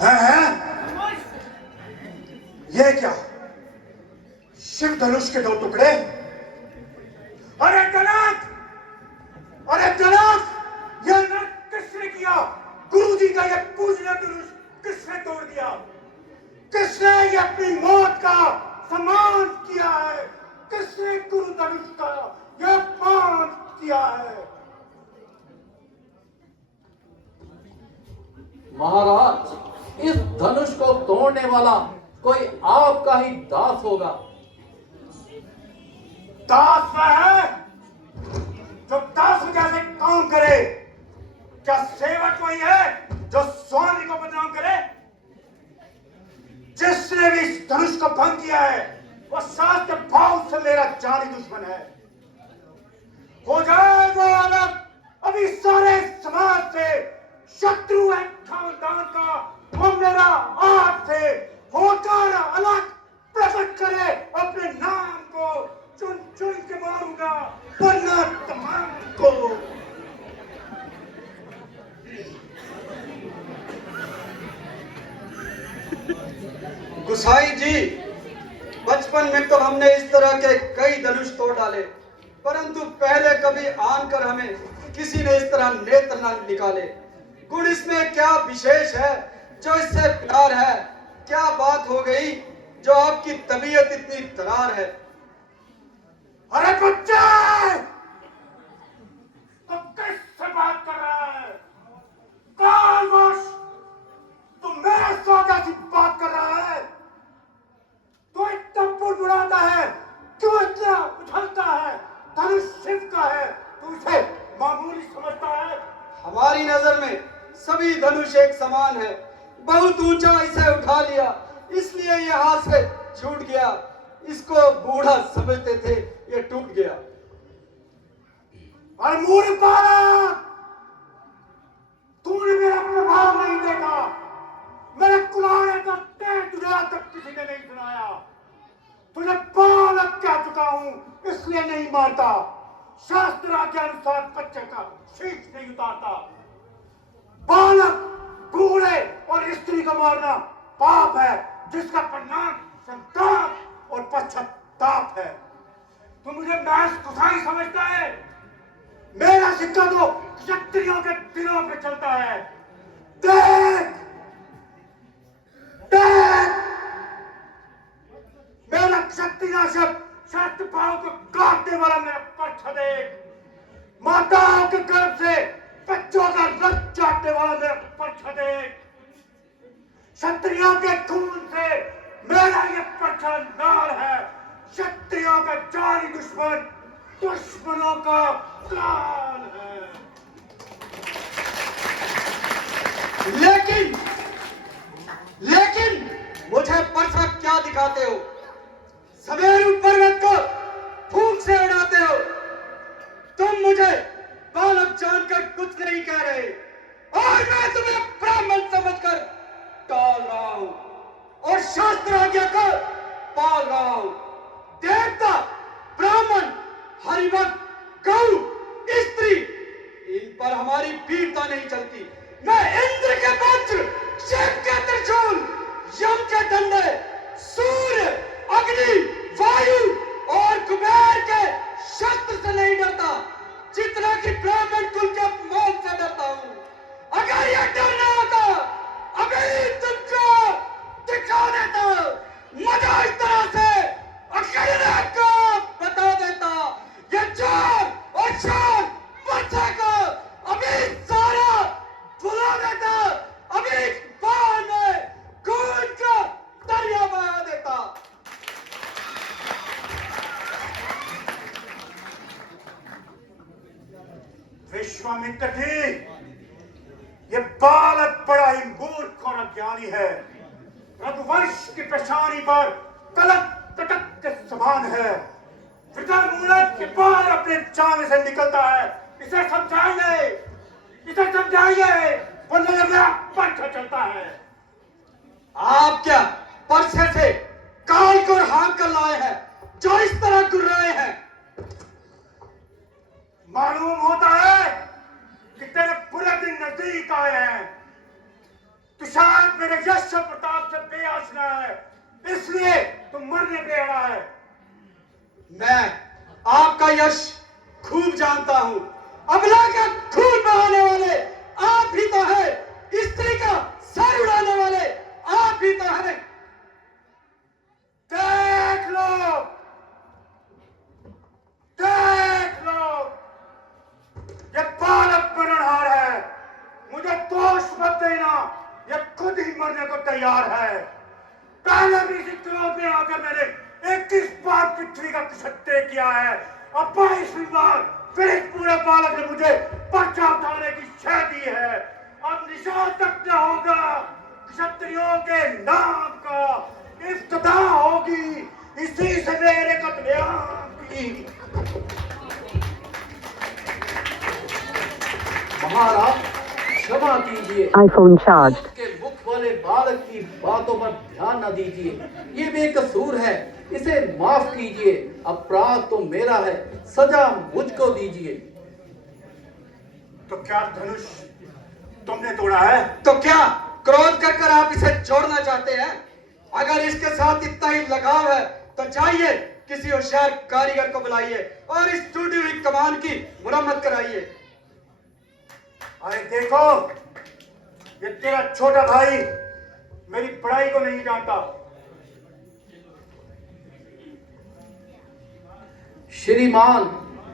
हैं? ये क्या? शिव धनुष के दो टुकड़े? अरे जनक! अरे जनक! यह नर्क किसने किया? गुरु जी का यह पूजनीय धनुष किसने तोड़ दिया? किसने ये अपनी मौत का सम्मान किया है? किसने गुरु धनुष का यह अपमान किया है? महाराज, इस धनुष को तोड़ने वाला कोई आपका ही दास होगा। दास है जो दास जैसे काम करे। क्या सेवक कोई है जो स्वामी को बदनाम करे? जिसने भी इस धनुष को भंग किया है वो शास्त्र भाव से मेरा जानी दुश्मन है। हो जाए वो अलग, अभी सारे समाज से शत्रु है खानदान का, वो मेरा आज से होकर अलग प्रकट करे। अपने नाम को चुन चुन के मारूंगा वरना तमाम को। गुसाई जी, बचपन में तो हमने इस तरह के कई धनुष तोड़ डाले, परंतु पहले कभी आनकर हमें किसी ने इस तरह नेत्र न निकाले। गुण इसमें क्या विशेष है जो इससे प्यार है? क्या बात हो गई जो आपकी तबीयत इतनी तरार है? अरे बच्चे, तो किससे बात कर रहा है? कालवश तू मेरे साथ ऐसी बात कर रहा है? तू इतना बुड़बुड़ाता है, क्यों इतना उछलता है? धनुष शिव का है, तू इसे मामूली समझता है? हमारी नजर में सभी धनुष एक समान है। बहुत ऊंचा इसे उठा लिया, इसलिए ये हाथ से छूट गया। इसको बूढ़ा समझते थे, ये टूट गया। और मूर्ख बालक, तूने मेरा प्रभाव नहीं देखा। मेरे कुलाने का तेज तुझे आज तक किसी ने नहीं सुनाया। तुझे बालक कह चुका हूं, इसलिए नहीं मारता। शास्त्र के अनुसार बच्चे का शीश नहीं उतारता। बालक, बूढ़े और स्त्री को मारना पाप है, जिसका परिणाम संताप और पश्चाताप है। तू मुझे महज कुसाई समझता है? मेरा सिक्का तो क्षत्रियों के दिलों पे चलता है। देख, देख, मेरा क्षत्रिय शब्द शास्त्र भाव को काटने वाला मेरा पर्चा देख। माताओं के गर्भ से बच्चों का रक्त चाटने वाला मेरा पर्चा देख। क्षत्रियों के खून से मेरा ये पर्चा लाल है। क्षत्रियों का जानी दुश्मन दुश्मनों का काल है। लेकिन मुझे पर्चा क्या दिखाते हो? सवेरू पर्वत को फूंक से उड़ाते हो। तुम मुझे बालक जानकर कुछ नहीं कह रहे और मैं तुम्हें ब्राह्मण समझकर टाल रहा हूं और शास्त्र आज्ञा को पाल रहा हूं। देवता, ब्राह्मण, हरिभक्त, गौ, स्त्री, इन पर हमारी वीरता नहीं चलती। मैं इंद्र के वज्र, शिव के त्रिशूल, यम के डंडे, सूर्य, अग्नि, वायु और कुबेर के शस्त्र से नहीं डरता, जितना कि ब्राह्मण कुल के मौत से डरता हूं। अगर यह डरना होता अभी तुमको दिखा देता। मजा इस तरह से अकेले को बता देता। ये चोर और शोर वर्षा को अभी सारा बुला देता। अभी बाढ़ में खून का दरिया बहा देता। विश्वामित्र जी, ये बालक बड़ा ही मूर्ख और अज्ञानी है। रघुवंश की पेशानी पर कलक तटक के समान है। विदर्भ के पार अपने जामे से निकलता है। इसे समझाइए, इसे समझाइए, वरना ये मेरा पर्चा चलता है। आप क्या परसे से काल को हाथ कर लाए हैं जो इस तरह गिर रहे हैं? मालूम होता है कि तेरे पूरे दिन नजदीक आए हैं। तुषार में मेरे यश और प्रताप से बेआशना है, इसलिए तुम मरने पे अड़ा है। मैं आपका यश खूब जानता हूं। अबला का खून बहाने वाले आप ही तो है, स्त्री का सर उड़ाने वाले आप ही तो है। देख लो, देख लो, ये बालक मरणहार है। मुझे दोष मत देना, ये खुद ही मरने को तैयार है। पहले भी इसी क्रोध में आकर मैंने 21 बार पृथ्वी का क्षत्रिय किया है, अब 22वीं बार फिर इस पूरे बालक ने मुझे पर्चा उठाने की शह दी है। अब निशान तक न होगा क्षत्रियों के नाम का, इफ्तिदा होगी इसी से मेरे कत्लेआम की। महाराज क्षमा कीजिए, iPhone charged. के मुख वाले बालक की बातों पर ध्यान न दीजिए। ये बेकसूर है, इसे माफ कीजिए। अपराध तो मेरा है, सजा मुझको दीजिए। तो क्या धनुष तुमने तोड़ा है? तो क्या क्रोध कर कर आप इसे जोड़ना चाहते हैं? अगर इसके साथ इतना ही लगाव है तो जाइए किसी होशियार कारीगर को बुलाइए और इस टूटी हुई कमान की मुरम्मत कराइए। अरे देखो, ये तेरा छोटा भाई मेरी पढ़ाई को नहीं जानता। श्रीमान,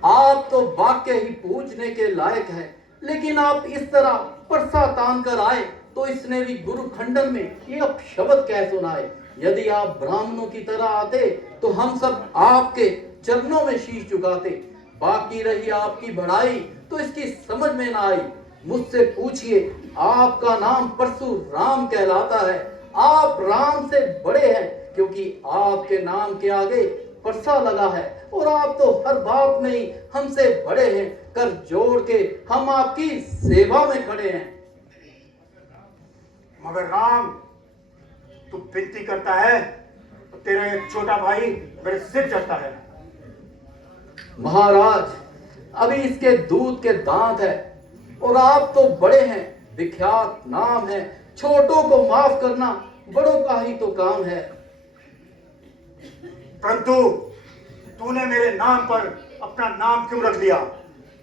आप तो वाक्य ही पूजने के लायक हैं, लेकिन आप इस तरह परसा तान कर आए तो इसने भी गुरु खंडन में ये अपशब्द कह सुनाए। यदि आप ब्राह्मणों की तरह आते तो हम सब आपके चरणों में शीश झुकाते। बाकी रही आपकी बढ़ाई तो इसकी समझ में ना आई। मुझसे पूछिए, आपका नाम परशुराम कहलाता है। आप राम से बड़े हैं, क्योंकि आपके नाम के आगे परसा लगा है, और आप तो हर बात में ही हमसे बड़े हैं। कर जोड़ के हम आपकी सेवा में खड़े हैं। मगर राम, तू विनती करता है तो तेरा एक छोटा भाई मेरे सिर चढ़ता है। महाराज, अभी इसके दूध के दांत है, और आप तो बड़े हैं, विख्यात नाम है। छोटों को माफ करना बड़ों का ही तो काम है। परंतु तूने मेरे नाम पर अपना नाम क्यों रख लिया?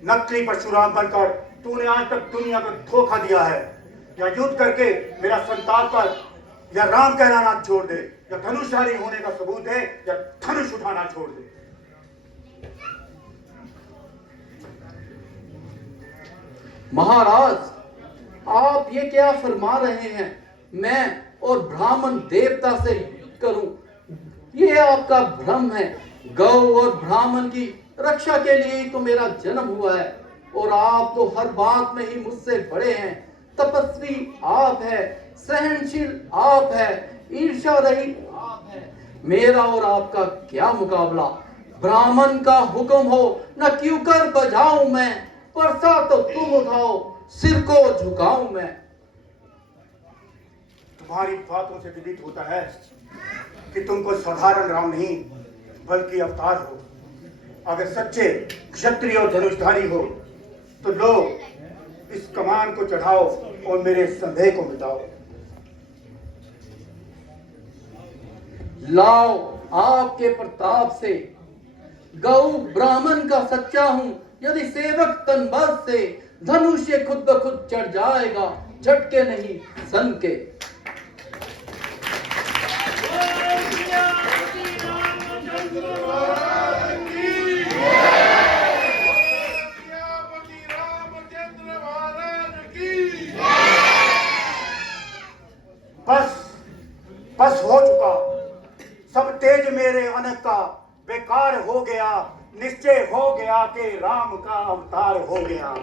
नकली परशुराम बनकर तूने आज तक दुनिया को धोखा दिया है। या युद्ध करके मेरा संताप पर या राम कहलाना छोड़ दे, या धनुषधारी होने का सबूत दे, या धनुष उठाना छोड़ दे। महाराज, आप ये क्या फरमा रहे हैं? मैं और ब्राह्मण देवता से करूं? ये आपका भ्रम है। गौ और ब्राह्मण की रक्षा के लिए ही तो मेरा जन्म हुआ है, और आप तो हर बात में ही मुझसे बड़े हैं। तपस्वी आप है, सहनशील आप है, ईर्ष्या रहित आप है। मेरा और आपका क्या मुकाबला? ब्राह्मण का हुक्म हो न क्यों कर बजाऊं मैं, परसा तो तुम उठाओ, सिर को झुकाऊं मैं। तुम्हारी बातों से विदित होता है कि तुम कोई साधारण राम नहीं बल्कि अवतार हो। अगर सच्चे क्षत्रिय और धनुषधारी हो तो लो, इस कमान को चढ़ाओ और मेरे संदेह को मिटाओ। लाओ, आपके प्रताप से गौ ब्राह्मण का सच्चा हूं। यदि सेवक तन बल से धनुष ये खुद ब खुद चढ़ जाएगा, झटके नहीं सन के। बस बस हो चुका। सब तेज मेरे अनक का बेकार हो गया। निश्चय हो गया कि राम का अवतार हो गया।